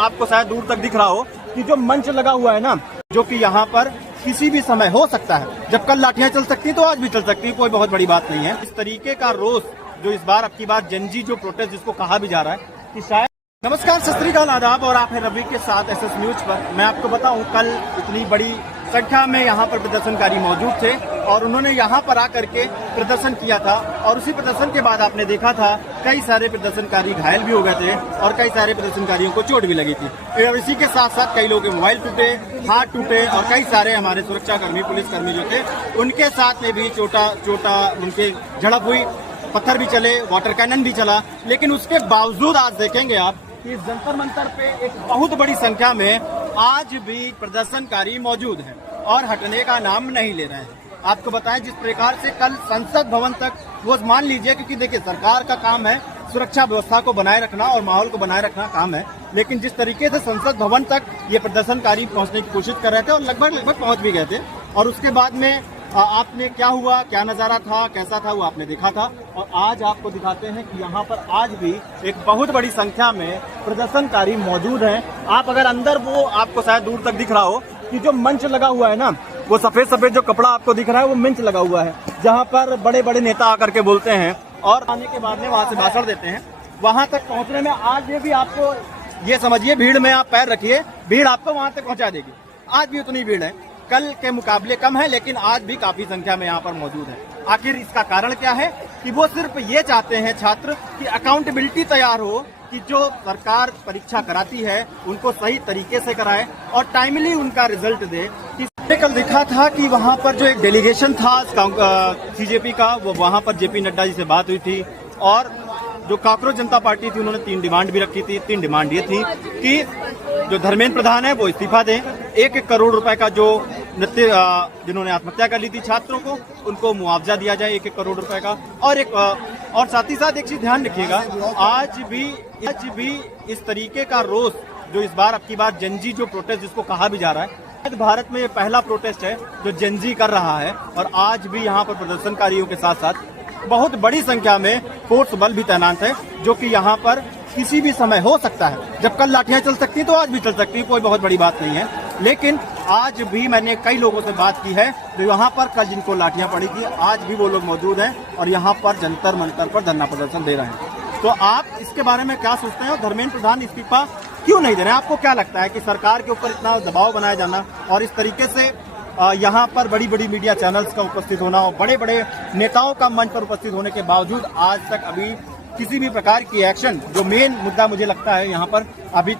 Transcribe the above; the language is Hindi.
आपको शायद दूर तक दिख रहा हो कि जो मंच लगा हुआ है ना, जो कि यहाँ पर किसी भी समय हो सकता है। जब कल लाठियां चल सकती तो आज भी चल सकती, कोई बहुत बड़ी बात नहीं है। इस तरीके का रोष जो इस बार, अब की बार जनजी जो प्रोटेस्ट जिसको कहा भी जा रहा है कि शायद। नमस्कार, सत श्री अकाल, आदाब, और आप है रवि के साथ एसएस न्यूज पर। मैं आपको बताऊं, कल इतनी बड़ी संख्या में यहाँ पर प्रदर्शनकारी मौजूद थे और उन्होंने यहाँ पर आकर के प्रदर्शन किया था। और उसी प्रदर्शन के बाद आपने देखा था कई सारे प्रदर्शनकारी घायल भी हो गए थे और कई सारे प्रदर्शनकारियों को चोट भी लगी थी। और इसी के साथ साथ कई लोगों के मोबाइल टूटे, हाथ टूटे और कई सारे हमारे सुरक्षाकर्मी, पुलिसकर्मी जो थे उनके साथ में भी चोटा उनके झड़प हुई, पत्थर भी चले, वाटर कैनन भी चला। लेकिन उसके बावजूद आज देखेंगे आप कि जंतर मंतर पे एक बहुत बड़ी संख्या में आज भी प्रदर्शनकारी मौजूद हैं और हटने का नाम नहीं ले रहे हैं। आपको बताएं, जिस प्रकार से कल संसद भवन तक, वो मान लीजिए, क्योंकि देखिए सरकार का काम है सुरक्षा व्यवस्था को बनाए रखना और माहौल को बनाए रखना काम है, लेकिन जिस तरीके से संसद भवन तक ये प्रदर्शनकारी पहुंचने की कोशिश कर रहे थे और लगभग पहुंच भी गए थे। और उसके बाद में आपने क्या हुआ, क्या नजारा था, कैसा था, वो आपने देखा था। और आज आपको दिखाते हैं कि यहाँ पर आज भी एक बहुत बड़ी संख्या में प्रदर्शनकारी मौजूद हैं। आप अगर अंदर, वो आपको शायद दूर तक दिख रहा हो कि जो मंच लगा हुआ है ना, वो सफेद जो कपड़ा आपको दिख रहा है वो मंच लगा हुआ है, जहाँ पर बड़े बड़े नेता आकर के बोलते हैं और आने के बाद में वहाँ से भाषण देते हैं। वहाँ तक पहुँचने में आज भी आपको ये समझिए, भीड़ में आप पैर रखिए, भीड़ आपको वहाँ तक पहुँचा देगी। आज भी उतनी भीड़ है, कल के मुकाबले कम है, लेकिन आज भी काफी संख्या में यहाँ पर मौजूद है। आखिर इसका कारण क्या है कि वो सिर्फ ये चाहते हैं छात्र कि अकाउंटेबिलिटी तैयार हो, कि जो सरकार परीक्षा कराती है उनको सही तरीके से कराए और टाइमली उनका रिजल्ट दे। कल दिखा था कि वहाँ पर जो एक डेलीगेशन था सीजेपी का, वो वहाँ पर जेपी नड्डा जी से बात हुई थी और जो कांग्रेस जनता पार्टी थी उन्होंने 3 डिमांड भी रखी थी। 3 डिमांड ये थी कि जो धर्मेंद्र प्रधान है वो इस्तीफा दें, 1-1 करोड़ रुपए का जो जिन्होंने आत्महत्या कर ली थी छात्रों को, उनको मुआवजा दिया जाए 1-1 करोड़ रुपए का। और साथ ही साथ एक चीज ध्यान रखिएगा, आज भी इस तरीके का रोष जो इस बार, अब की बार जनजी जो प्रोटेस्ट जिसको कहा भी जा रहा है, भारत में ये पहला प्रोटेस्ट है जो जनजी कर रहा है। और आज भी यहाँ पर प्रदर्शनकारियों के साथ साथ बहुत बड़ी संख्या में फोर्स बल भी तैनात है, जो कि यहाँ पर किसी भी समय हो सकता है। जब कल लाठियां चल सकती तो आज भी चल सकती, कोई बहुत बड़ी बात नहीं है। लेकिन आज भी मैंने कई लोगों से बात की है जो यहाँ पर कल जिनको लाठियां पड़ी थी, आज भी वो लोग मौजूद हैं और यहाँ पर जंतर मंतर पर धरना प्रदर्शन दे रहे हैं। तो आप इसके बारे में क्या सोचते हैं और धर्मेंद्र प्रधान इस्तीफा क्यों नहीं दे रहे हैं? आपको क्या लगता है कि सरकार के ऊपर इतना दबाव बनाया जाना और इस तरीके से यहाँ पर बड़ी बड़ी मीडिया चैनल्स का उपस्थित होना और बड़े बड़े नेताओं का मंच पर उपस्थित होने के बावजूद आज तक अभी किसी भी प्रकार की एक्शन, जो मेन मुद्दा मुझे लगता है यहाँ पर अभी